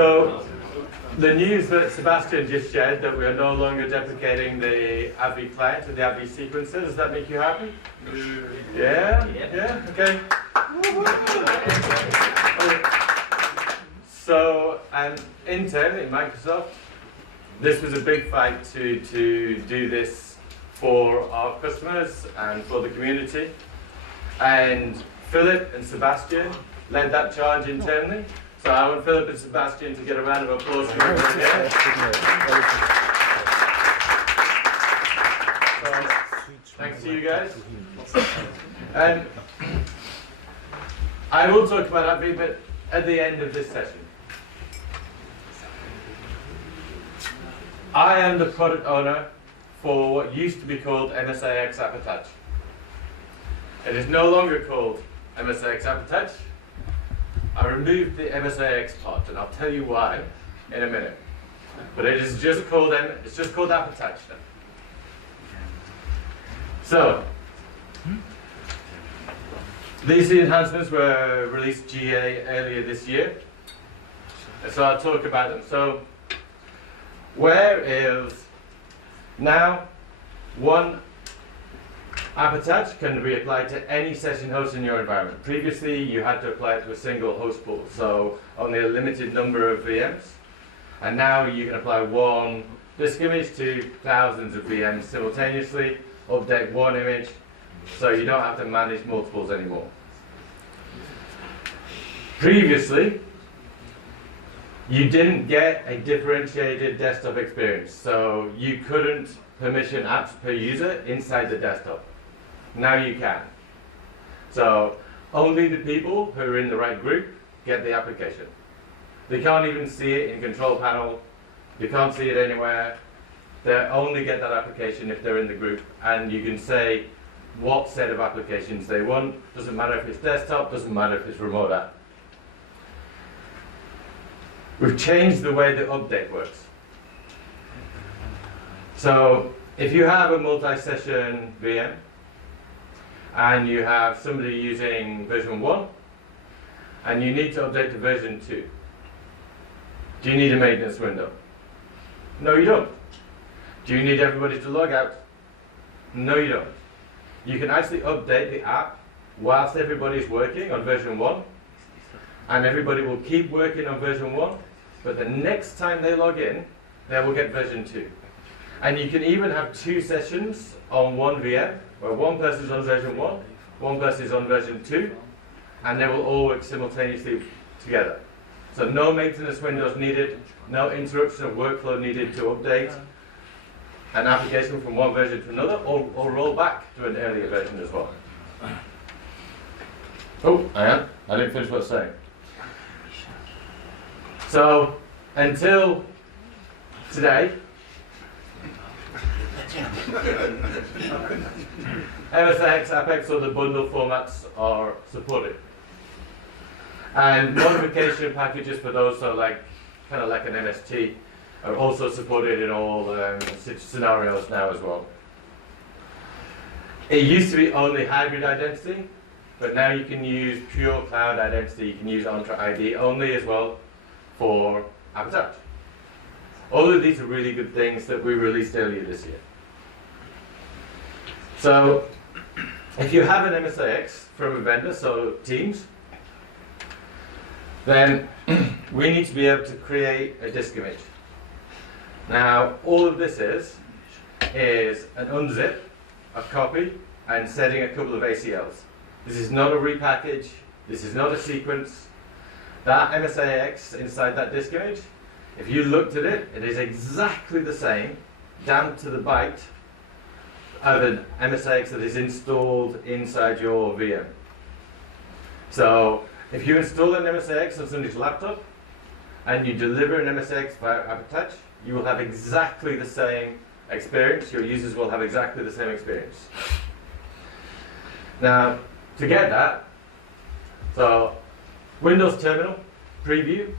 So, the news that Sebastian just shared that we are no longer deprecating the App-V client or the App-V sequencer, does that make you happy? Yeah? Yeah? Okay. So, internally at Microsoft, this was a big fight to do this for our customers and for the community. And Philip and Sebastian led that charge internally. So I want Philip and Sebastian to get a round of applause for everyone here. Thanks to you guys. And I will talk about App-V, but at the end of this session. I am the product owner for what used to be called M.A.D AppAttach. It is no longer called M.A.D AppAttach. I removed the M.A.D part, and I'll tell you why in a minute. But it is just called AppAttach now. So these enhancements were released GA earlier this year, and so I'll talk about them. So where is now one AppAttach can be applied to any session host in your environment. Previously, you had to apply it to a single host pool, so only a limited number of VMs. And now you can apply one disk image to thousands of VMs simultaneously, update one image, so you don't have to manage multiples anymore. Previously, you didn't get a differentiated desktop experience, so you couldn't permission apps per user inside the desktop. Now you can. So only the people who are in the right group get the application. They can't even see it in control panel. They can't see it anywhere. They only get that application if they're in the group. And you can say what set of applications they want. Doesn't matter if it's desktop, doesn't matter if it's remote app. We've changed the way the update works. So if you have a multi-session VM, and you have somebody using version 1, and you need to update to version 2. Do you need a maintenance window? No, you don't. Do you need everybody to log out? No, you don't. You can actually update the app whilst everybody's working on version 1, and everybody will keep working on version 1, but the next time they log in, they will get version 2. And you can even have 2 sessions on one VM, where one person is on version 1, one person is on version 2, and they will all work simultaneously together. So no maintenance windows needed, no interruption of workflow needed to update an application from one version to another, or roll back to an earlier version as well. Oh, I didn't finish what I was saying. So, until today, M.A.D AppX or the bundle formats are supported. And modification packages for those, so kind of like an MST, are also supported in all scenarios now as well. It used to be only hybrid identity, but now you can use pure cloud identity. You can use Entra ID only as well for AppAttach. All of these are really good things that we released earlier this year. So, if you have an MSIX from a vendor, so Teams, then we need to be able to create a disk image. Now, all of this is an unzip, a copy, and setting a couple of ACLs. This is not a repackage. This is not a sequence. That MSIX inside that disk image, if you looked at it, it is exactly the same, down to the byte, of an MSIX that is installed inside your VM. So if you install an MSIX on somebody's laptop and you deliver an MSIX via AppAttach, you will have exactly the same experience. Your users will have exactly the same experience. Now, to get that, so Windows Terminal, Preview.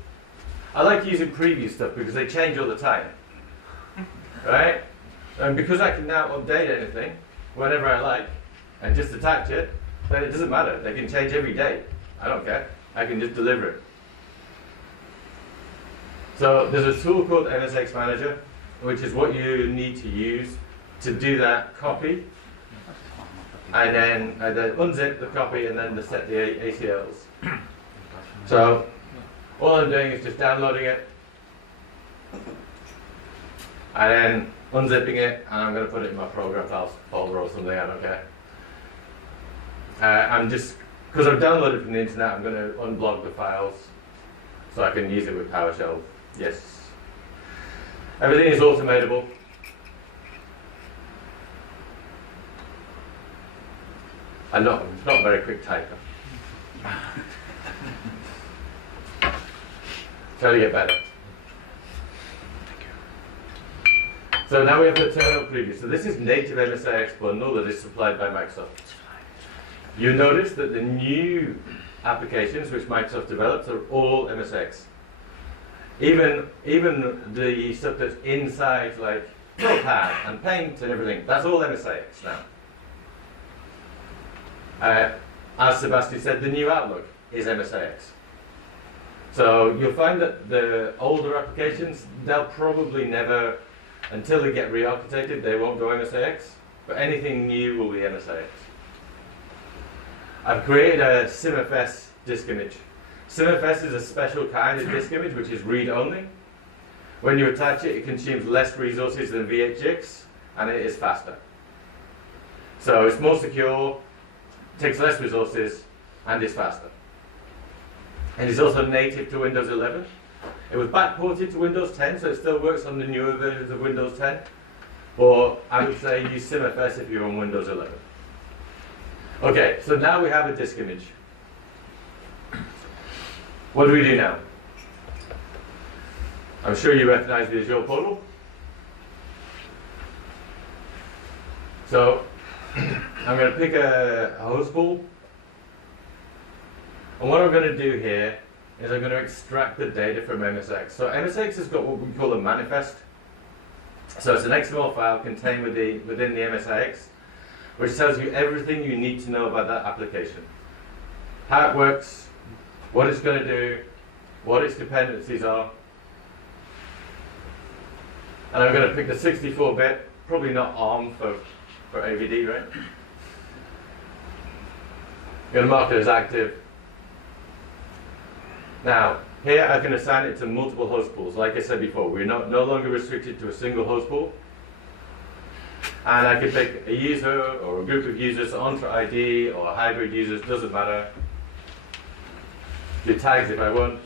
I like using preview stuff because they change all the time, right? And because I can now update anything whenever I like and just attach it, then it doesn't matter. They can change every day. I don't care. I can just deliver it. So there's a tool called MSX Manager, which is what you need to use to do that copy, and then unzip the copy and then to set the ACLs. So all I'm doing is just downloading it, and then unzipping it, and I'm going to put it in my program files folder or something, I don't care. I'm just, because I've downloaded from the internet, I'm going to unblock the files so I can use it with PowerShell. Yes. Everything is automatable. I'm not a very quick typer. Try to get better. So now we have the terminal preview. So this is native MSIX bundle that is supplied by Microsoft. You notice that the new applications which Microsoft developed are all MSX. Even the stuff that's inside, like Notepad and Paint and everything, that's all MSIX now. As Sebastian said, the new Outlook is MSIX. So you'll find that the older applications, they'll probably never, until they get re-architected, they won't go MSIX, but anything new will be MSIX. I've created a SimFS disk image. SimFS is a special kind of disk image which is read-only. When you attach it, it consumes less resources than VHX, and it is faster. So it's more secure, takes less resources, and is faster. And it's also native to Windows 11. It was backported to Windows 10, so it still works on the newer versions of Windows 10. But I would say use SimFS if you're on Windows 11. Okay, so now we have a disk image. What do we do now? I'm sure you recognize the Azure portal. So I'm going to pick a host pool. And what I'm going to do here is I'm going to extract the data from MSX. So MSX has got what we call a manifest. So it's an XML file contained within the MSIX, which tells you everything you need to know about that application. How it works, what it's going to do, what its dependencies are. And I'm going to pick the 64-bit, probably not ARM for AVD, right? I'm going to mark it as active. Now, here I can assign it to multiple host pools. Like I said before, we're no longer restricted to a single host pool. And I can pick a user or a group of users, Entra ID or hybrid users, doesn't matter. Do tags if I want.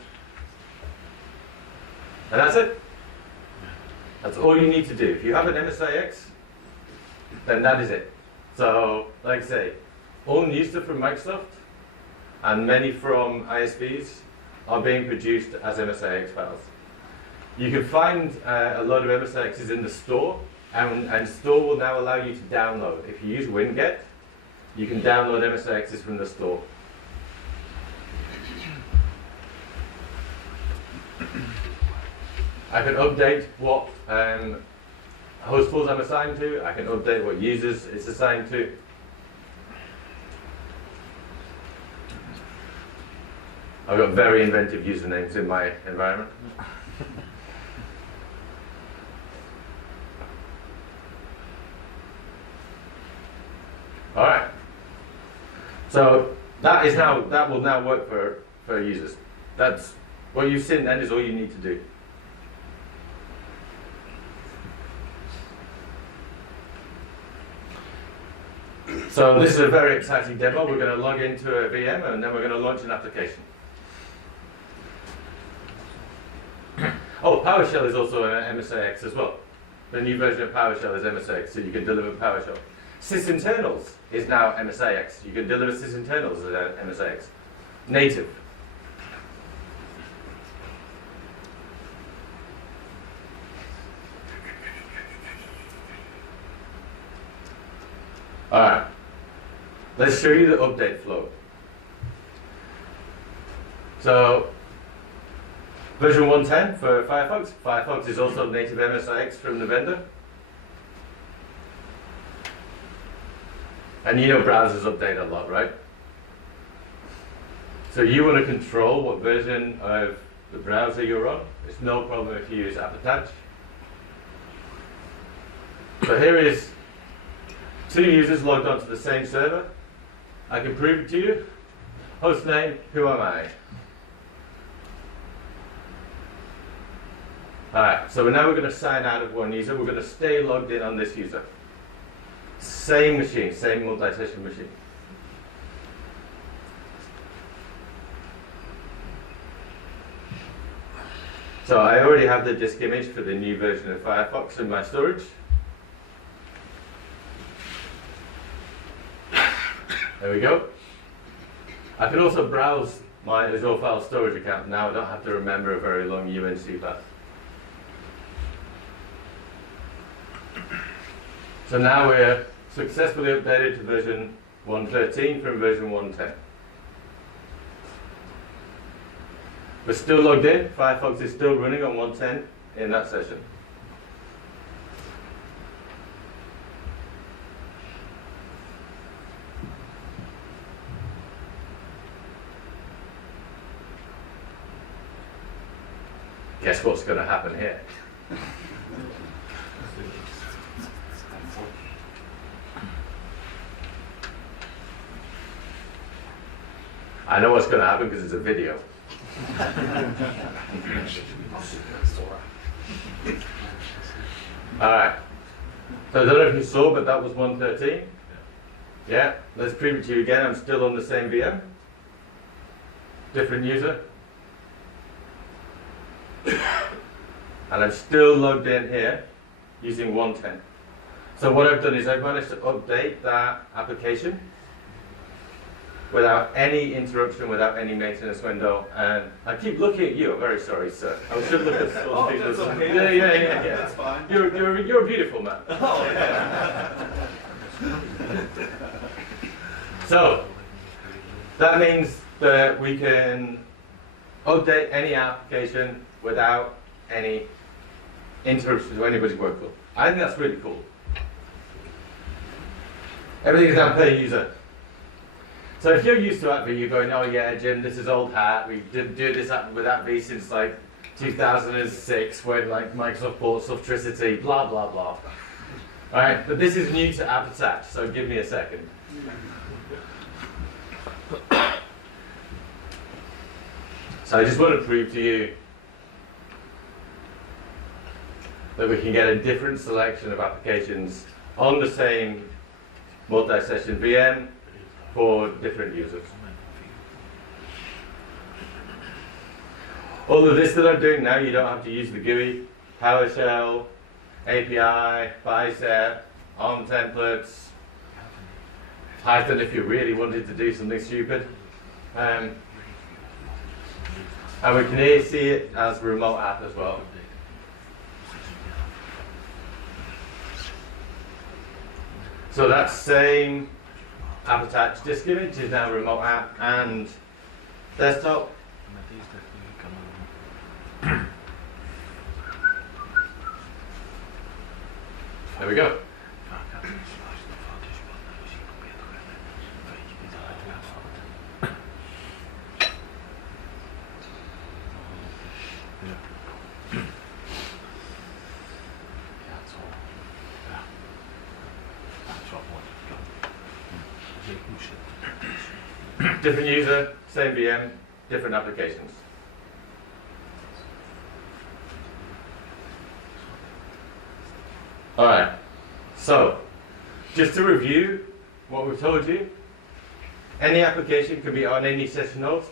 And that's it. That's all you need to do. If you have an MSIX, then that is it. So, like I say, all new stuff from Microsoft and many from ISVs are being produced as MSIX files. You can find a lot of MSIXs in the store, and store will now allow you to download. If you use Winget, you can download MSIXs from the store. I can update what host pools I'm assigned to. I can update what users it's assigned to. I've got very inventive usernames in my environment. All right. So that will now work for users. That's what you've seen then is all you need to do. So this is a very exciting demo. We're going to log into a VM and then we're going to launch an application. Oh, PowerShell is also an MSIX as well. The new version of PowerShell is MSIX, so you can deliver PowerShell. Sysinternals is now MSIX. You can deliver sysinternals as MSIX. Native. All right. Let's show you the update flow. So, version 110 for Firefox. Firefox is also native MSIX from the vendor. And you know browsers update a lot, right? So you want to control what version of the browser you're on. It's no problem if you use AppAttach. So here is 2 users logged onto the same server. I can prove it to you. Host name, who am I? Alright, so now we're going to sign out of one user. We're going to stay logged in on this user. Same machine, same multi-session machine. So I already have the disk image for the new version of Firefox in my storage. There we go. I can also browse my Azure file storage account now. I don't have to remember a very long UNC path. So now we're successfully updated to version 1.13 from version 1.10. We're still logged in. Firefox is still running on 1.10 in that session. Guess what's going to happen here? I know what's going to happen because it's a video. Alright. So I don't know if you saw, but that was 1.13. Yeah, let's prove it to you again. I'm still on the same VM. Different user. And I'm still logged in here using 1.10. So what I've done is I've managed to update that application without any interruption, without any maintenance window. And I keep looking at you. I'm very sorry, sir. I should look at some people. That's okay. Yeah. That's fine. You're a beautiful man. Oh, yeah. So that means that we can update any application without any interruption to anybody's workflow. I think that's really cool. Everything is now per user. So if you're used to App-V, you're going, oh yeah, Jim, this is old hat. We did do this with App-V since like 2006 when like Microsoft bought Softricity, blah, blah, blah. All right, but this is new to AppAttach, so give me a second. So I just want to prove to you that we can get a different selection of applications on the same multi-session VM for different users. All of this that I'm doing now, you don't have to use the GUI, PowerShell, API, Bicep, ARM templates, Python if you really wanted to do something stupid. And we can here see it as a remote app as well. So that same AppAttach disk image is now remote app and desktop. There we go. Different user, same VM, different applications. Alright, so just to review what we've told you, any application can be on any session host,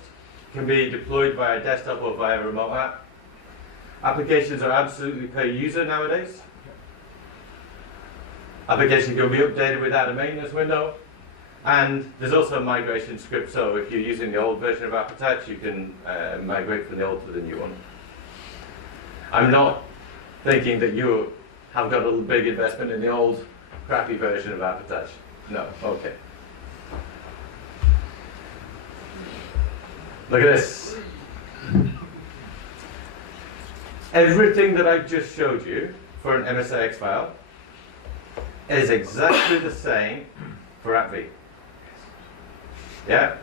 can be deployed via desktop or via remote app. Applications are absolutely per user nowadays. Application can be updated without a maintenance window. And there's also a migration script, so if you're using the old version of AppAttach, you can migrate from the old to the new one. I'm not thinking that you have got a big investment in the old crappy version of AppAttach. No, okay. Look at this. Everything that I just showed you for an MSIX file is exactly the same for App-V. Yeah?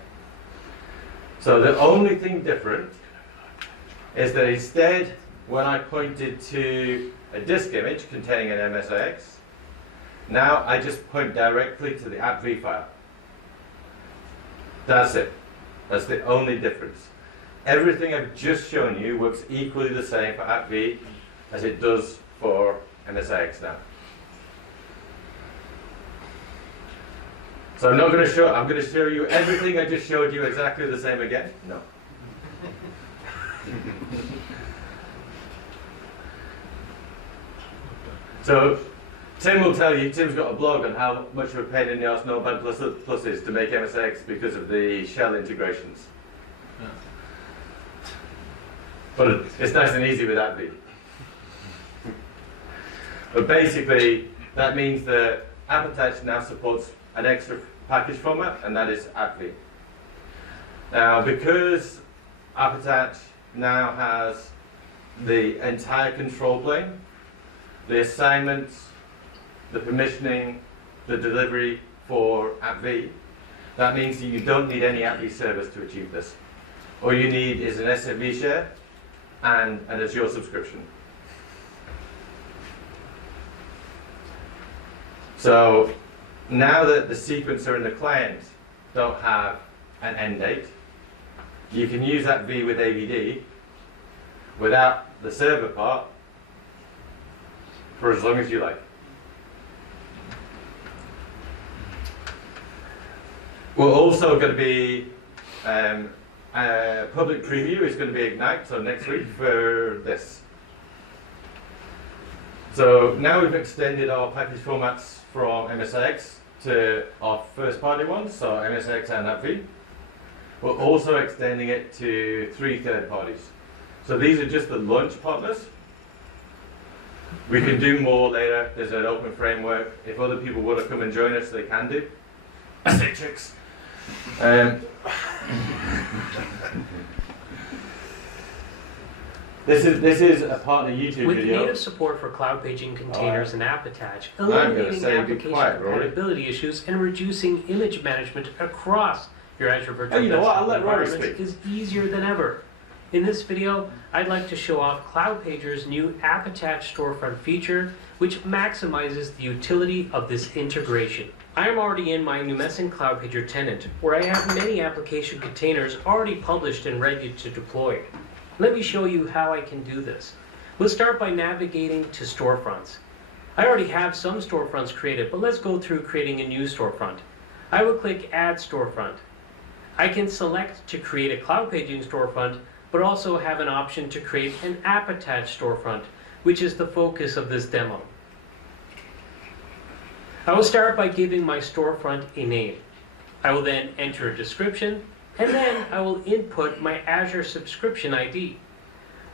So the only thing different is that instead, when I pointed to a disk image containing an MSIX, now I just point directly to the App-V file. That's it. That's the only difference. Everything I've just shown you works equally the same for App-V as it does for MSIX now. So I'm going to show you everything I just showed you exactly the same again? No. So Tim will tell you, Tim's got a blog on how much of a pain in the arse Notepad Plus is to make MSIX because of the shell integrations. But it's nice and easy with App-V. But basically, that means that AppAttach now supports an extra package format, and that is App-V. Now, because AppAttach now has the entire control plane, the assignments, the permissioning, the delivery for App-V, that means that you don't need any App-V servers to achieve this. All you need is an SMV share and an Azure subscription. So now that the sequencer and the client don't have an end date, you can use App-V with AVD without the server part for as long as you like. We're also going to be, public preview is going to be Ignite, so next week for this. So now we've extended our package formats from MSIX to our first party ones, so MSIX and App-V. We're also extending it to 3 third parties. So these are just the launch partners. We can do more later. There's an open framework. If other people want to come and join us, they can do. I say chicks. This is a partner YouTube With video. With native support for cloud paging containers and AppAttach, I'm going to eliminating say be application quiet, Rory. compatibility issues and reducing image management across your Azure Virtual Hey, you know what? I'll Desktop let Rory environment speak. is easier than ever. In this video, I'd like to show off CloudPager's new AppAttach storefront feature, which maximizes the utility of this integration. I am already in my Numescent CloudPager tenant, where I have many application containers already published and ready to deploy. Let me show you how I can do this. We'll start by navigating to storefronts. I already have some storefronts created, but let's go through creating a new storefront. I will click Add Storefront. I can select to create a cloud paging storefront, but also have an option to create an AppAttach storefront, which is the focus of this demo. I will start by giving my storefront a name. I will then enter a description, and then I will input my Azure subscription ID.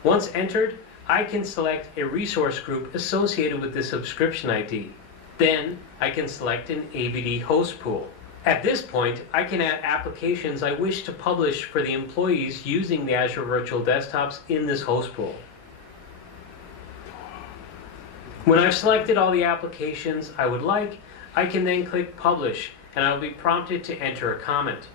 Once entered, I can select a resource group associated with the subscription ID. Then I can select an AVD host pool. At this point, I can add applications I wish to publish for the employees using the Azure Virtual Desktops in this host pool. When I've selected all the applications I would like, I can then click Publish, and I will be prompted to enter a comment.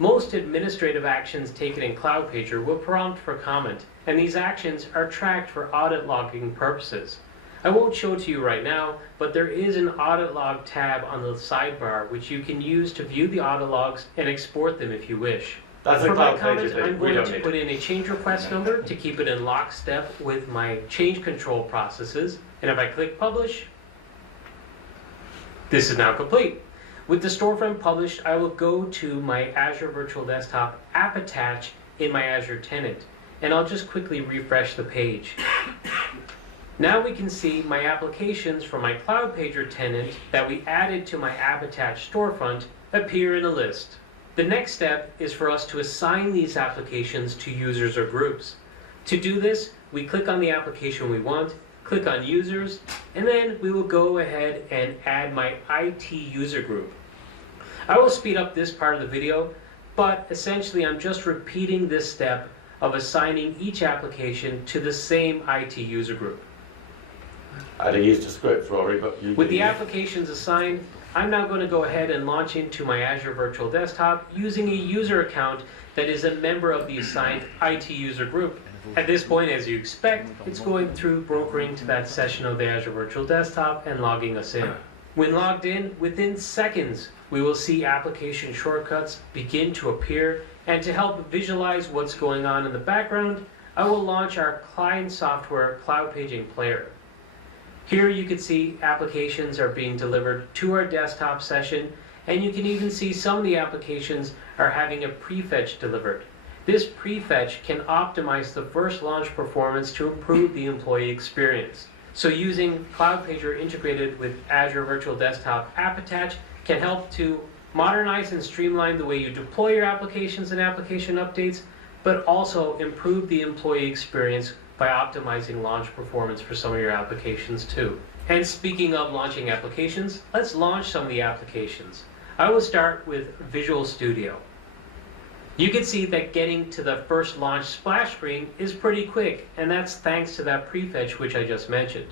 Most administrative actions taken in CloudPager will prompt for comment, and these actions are tracked for audit logging purposes. I won't show it to you right now, but there is an audit log tab on the sidebar which you can use to view the audit logs and export them if you wish. That's For a my CloudPager comment, thing. I'm We going don't to need put it. in a change request number to keep it in lockstep with my change control processes, and if I click Publish, this is now complete. With the storefront published, I will go to my Azure Virtual Desktop AppAttach in my Azure tenant, and I'll just quickly refresh the page. Now we can see my applications from my CloudPager tenant that we added to my AppAttach storefront appear in a list. The next step is for us to assign these applications to users or groups. To do this, we click on the application we want, click on Users, and then we will go ahead and add my IT user group. I will speed up this part of the video, but essentially I'm just repeating this step of assigning each application to the same IT user group. I'd have used a script, Rory, but you With the did. applications assigned, I'm now going to go ahead and launch into my Azure Virtual Desktop using a user account that is a member of the assigned IT user group. At this point, as you expect, it's going through brokering to that session of the Azure Virtual Desktop and logging us in. When logged in, within seconds, we will see application shortcuts begin to appear, and to help visualize what's going on in the background, I will launch our client software cloud paging player. Here you can see applications are being delivered to our desktop session, and you can even see some of the applications are having a prefetch delivered. This prefetch can optimize the first launch performance to improve the employee experience. So using Cloud Pager integrated with Azure Virtual Desktop AppAttach can help to modernize and streamline the way you deploy your applications and application updates, but also improve the employee experience by optimizing launch performance for some of your applications too. And speaking of launching applications, let's launch some of the applications. I will start with Visual Studio. You can see that getting to the first launch splash screen is pretty quick, and that's thanks to that prefetch which I just mentioned.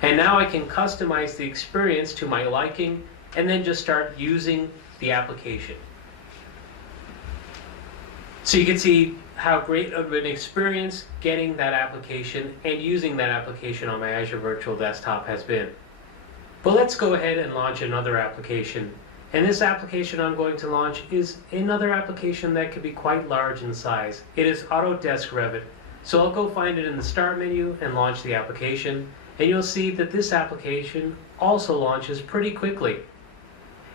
And now I can customize the experience to my liking and then just start using the application. So you can see how great of an experience getting that application and using that application on my Azure Virtual Desktop has been. But let's go ahead and launch another application. And this application I'm going to launch is another application that could be quite large in size. It is Autodesk Revit. So I'll go find it in the Start menu and launch the application. And you'll see that this application also launches pretty quickly.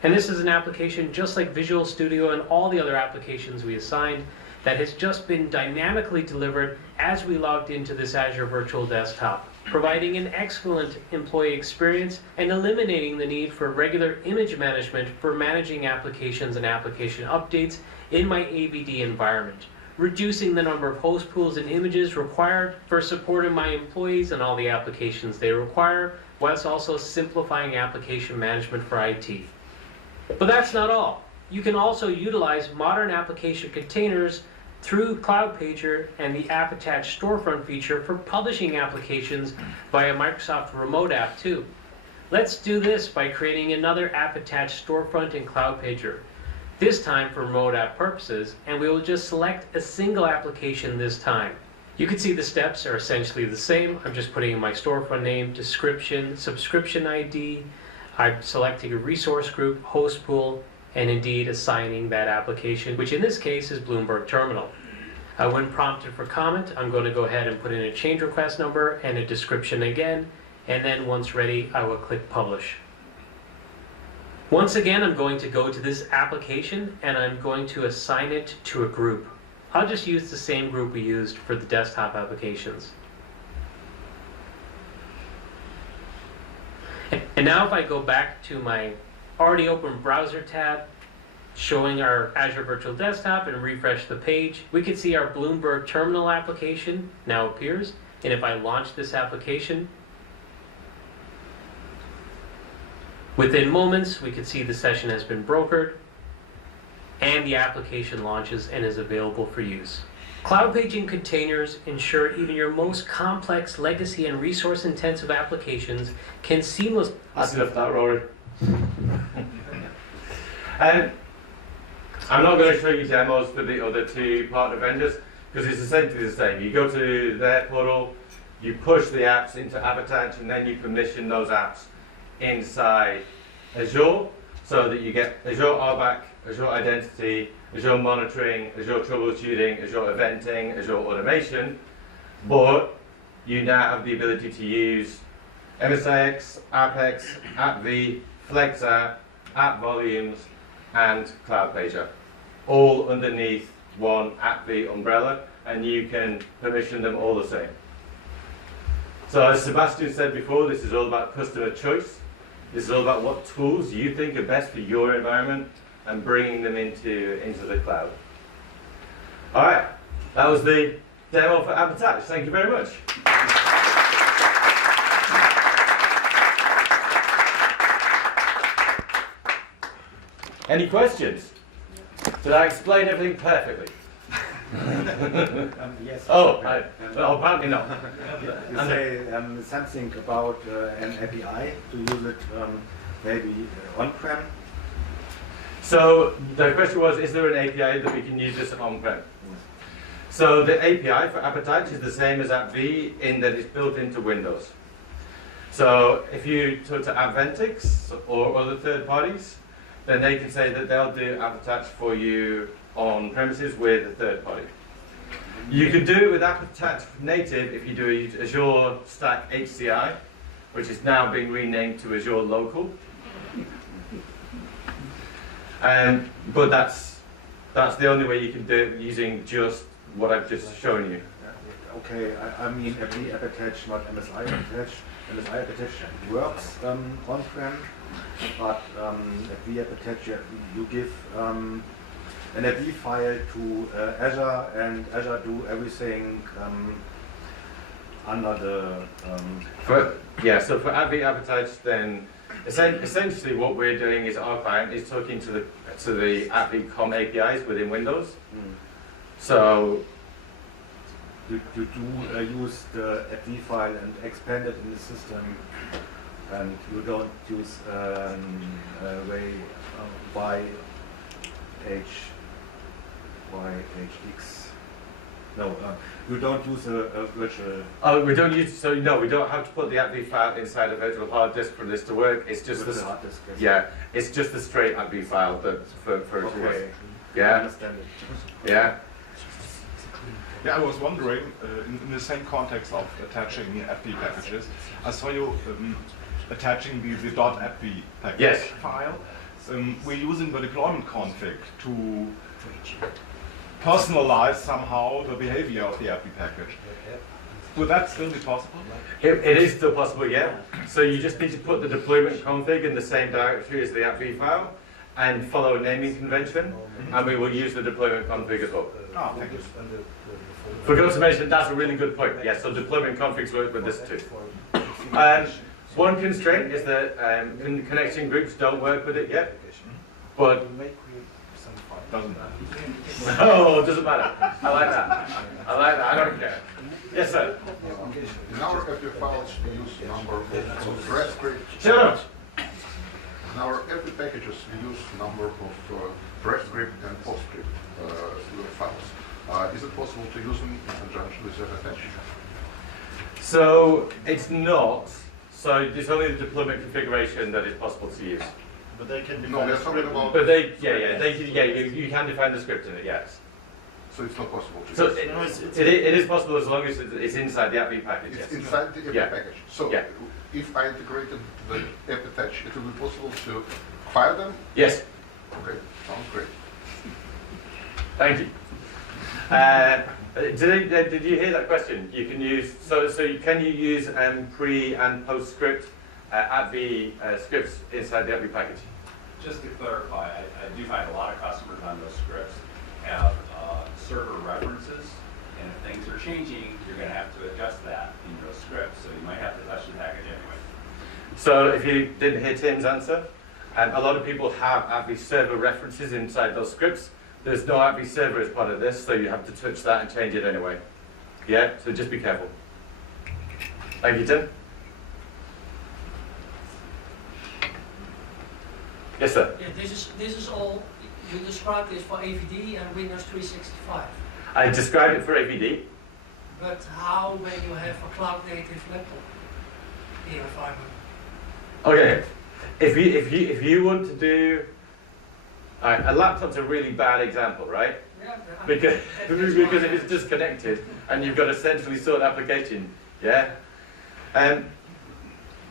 And this is an application just like Visual Studio and all the other applications we assigned that has just been dynamically delivered as we logged into this Azure Virtual Desktop, providing an excellent employee experience and eliminating the need for regular image management for managing applications and application updates in my A.V.D. environment, reducing the number of host pools and images required for supporting my employees and all the applications they require, whilst also simplifying application management for IT. But that's not all. You can also utilize modern application containers through Cloud Pager and the AppAttach storefront feature for publishing applications via Microsoft Remote App too. Let's do this by creating another AppAttach storefront in Cloud Pager, this time for Remote App purposes, and we will just select a single application this time. You can see the steps are essentially the same. I'm just putting in my storefront name, description, subscription ID, I'm selecting a resource group, host pool, and indeed assigning that application, which in this case is Bloomberg Terminal. When prompted for comment, I'm going to go ahead and put in a change request number and a description again, and then once ready, I will click Publish. Once again, I'm going to go to this application and I'm going to assign it to a group. I'll just use the same group we used for the desktop applications. And now if I go back to my already open browser tab showing our Azure Virtual Desktop and refresh the page, we can see our Bloomberg Terminal application now appears. And if I launch this application, within moments we can see the session has been brokered and the application launches and is available for use. Cloud paging containers ensure even your most complex legacy and resource intensive applications can seamlessly... That's enough of that, Rory. I'm not going to show you demos for the other two partner vendors because it's essentially the same. You go to their portal, you push the apps into AppAttach, and then you permission those apps inside Azure so that you get Azure RBAC, Azure Identity, Azure Monitoring, Azure Troubleshooting, Azure Eventing, Azure Automation, but you now have the ability to use MSIX, AppX, App-V, Flex App, App Volumes, and Cloud Pager, all underneath one App-V umbrella, and you can permission them all the same. So as Sebastian said before, this is all about customer choice. This is all about what tools you think are best for your environment and bringing them into the cloud. All right, that was the demo for AppAttach. Thank you very much. Any questions? Did I explain everything perfectly? Yes. Oh, apparently not. You say something about an API to use it maybe on-prem? So the question was, is there an API that we can use this on-prem? So the API for AppAttach is the same as App-V in that it's built into Windows. So if you talk to Adventix or other third parties, then they can say that they'll do AppAttach for you on premises with a third party. You can do it with AppAttach native if you do Azure Stack HCI, which is now being renamed to Azure Local. But that's the only way you can do it using just what I've just shown you. Okay, I mean App-V AppAttach, not MSI AppAttach. MSI AppAttach works on-prem, but App-V AppAttach you give an App-V file to Azure, and Azure do everything under the. So for App-V AppAttach, then essentially what we're doing is our client is talking to the App-V com APIs within Windows. So you do use the App-V file and expand it in the system, and you don't use YHX. No, you don't use a virtual. Oh, we don't use. So no, we don't have to put the App-V file inside a virtual hard disk for this to work. It's just the hard disk. Yeah, it's just the straight App-V file that for it to work. I Yeah. understand it. Yeah. Yeah, I was wondering, in the same context of attaching App-V packages, I saw you attaching the .app-v package Yes. file. We're using the deployment config to personalize somehow the behavior of the App-V package. Would that still be possible? It is still possible, yeah. So you just need to put the deployment config in the same directory as the App-V file and follow a naming convention, and we will use the deployment config as well. Oh, thank you. Forgot to mention, that's a really good point. Yeah, so deployment configs work with this too. One constraint is that connection groups don't work with it yet, but Doesn't matter. no, it doesn't matter. I like that. I like that. I don't care. Yes, sir. In our App-V files, we use a number of REST scripts. Shut up. In our App-V packages, we use a number of REST script and PostScript files. Is it possible to use them in conjunction with AppAttach? So it's not. So it's only the deployment configuration that is possible to use. But they can No, we are talking about. But you can define the script in it, yes. So it's not possible to So use. it is possible as long as it's inside the App-V package, It's yes. inside the App-V Yeah. package. So Yeah. if I integrated the AppAttach, it will be possible to file them? Yes, Okay, sounds great. thank you. Did you hear that question? You can use, can you use pre and postscript App-V scripts inside the App-V package? Just to clarify, I do find a lot of customers on those scripts have server references, and if things are changing, you're going to have to adjust that in those scripts, so you might have to touch the package anyway. So if you didn't hear Tim's answer, a lot of people have App-V server references inside those scripts. There's no App-V server as part of this, so you have to touch that and change it anyway. Yeah, so just be careful. Thank you, Tim. Yes, sir. Yeah, this is all, you described this for AVD and Windows 365. I described it for AVD. But how when you have a cloud native laptop in your environment? Okay, if you want to do a laptop's a really bad example, right? Yeah, Because that's because why- if it's disconnected and you've got a centrally stored application, yeah.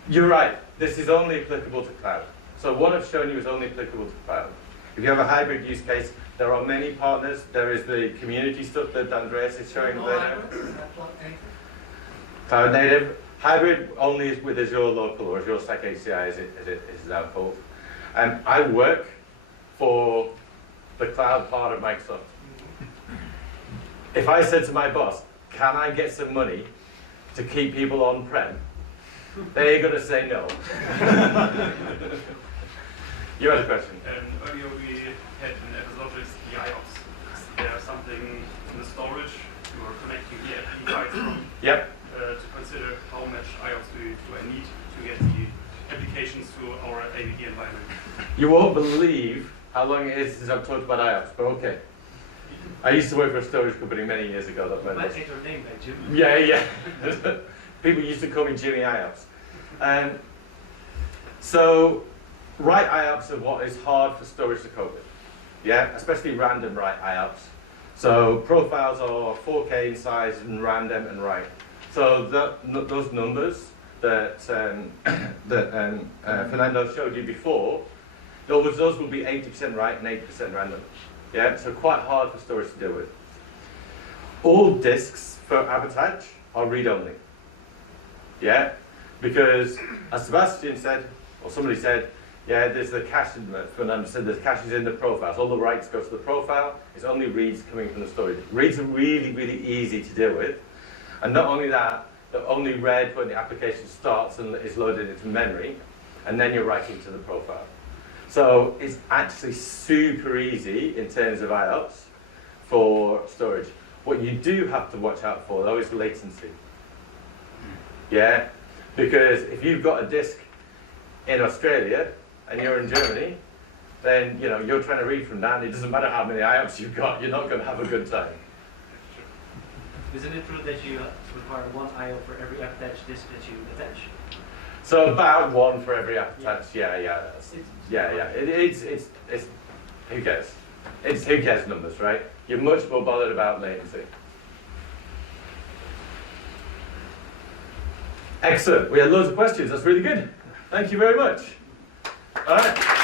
You're right. This is only applicable to cloud. So what I've shown you is only applicable to cloud. If you have a hybrid use case, there are many partners. There is the community stuff that Andreas is showing No there now. hybrid, cloud native. Cloud native. Hybrid only is with Azure Local or Azure Stack HCI as it is now called. I work for the cloud part of Microsoft. If I said to my boss, can I get some money to keep people on-prem? They're going to say no. You had a question. Earlier we had an episode the IOPS. Is there something in the storage you are connecting the App-V files from Yep. to consider how much IOPS do I need to get the applications to our AVD environment? You won't believe how long it is since I've talked about IOPS, but okay. I used to work for a storage company many years ago. That meant Might change your name, then, Jim. yeah, yeah. People used to call me Jimmy IOPS. So, write IOPS are what is hard for storage to cope with. Yeah, especially random write IOPS. So profiles are 4K in size and random and write. So those numbers that Fernando showed you before, those will be 80% write and 80% random. Yeah, so quite hard for storage to deal with. All disks for AppAttach are read-only. Yeah, because as Sebastian said, or somebody said, yeah, there's the cache, Fernando said there's caches in the profiles. All the writes go to the profile. It's only reads coming from the storage. Reads are really, really easy to deal with. And not only that, they're only read when the application starts and is loaded into memory, and then you're writing to the profile. So it's actually super easy in terms of IOPS for storage. What you do have to watch out for, though, is latency. Yeah? Because if you've got a disk in Australia, and you're in Germany, then you're trying to read from that, and it doesn't matter how many IOPS you've got, you're not going to have a good time. Isn't it true that you require one IO for every AppAttach disk that you attach? So about one for every AppAttach, yeah. It's who cares? It's who cares numbers, right? You're much more bothered about latency. Excellent. We had loads of questions. That's really good. Thank you very much. All right.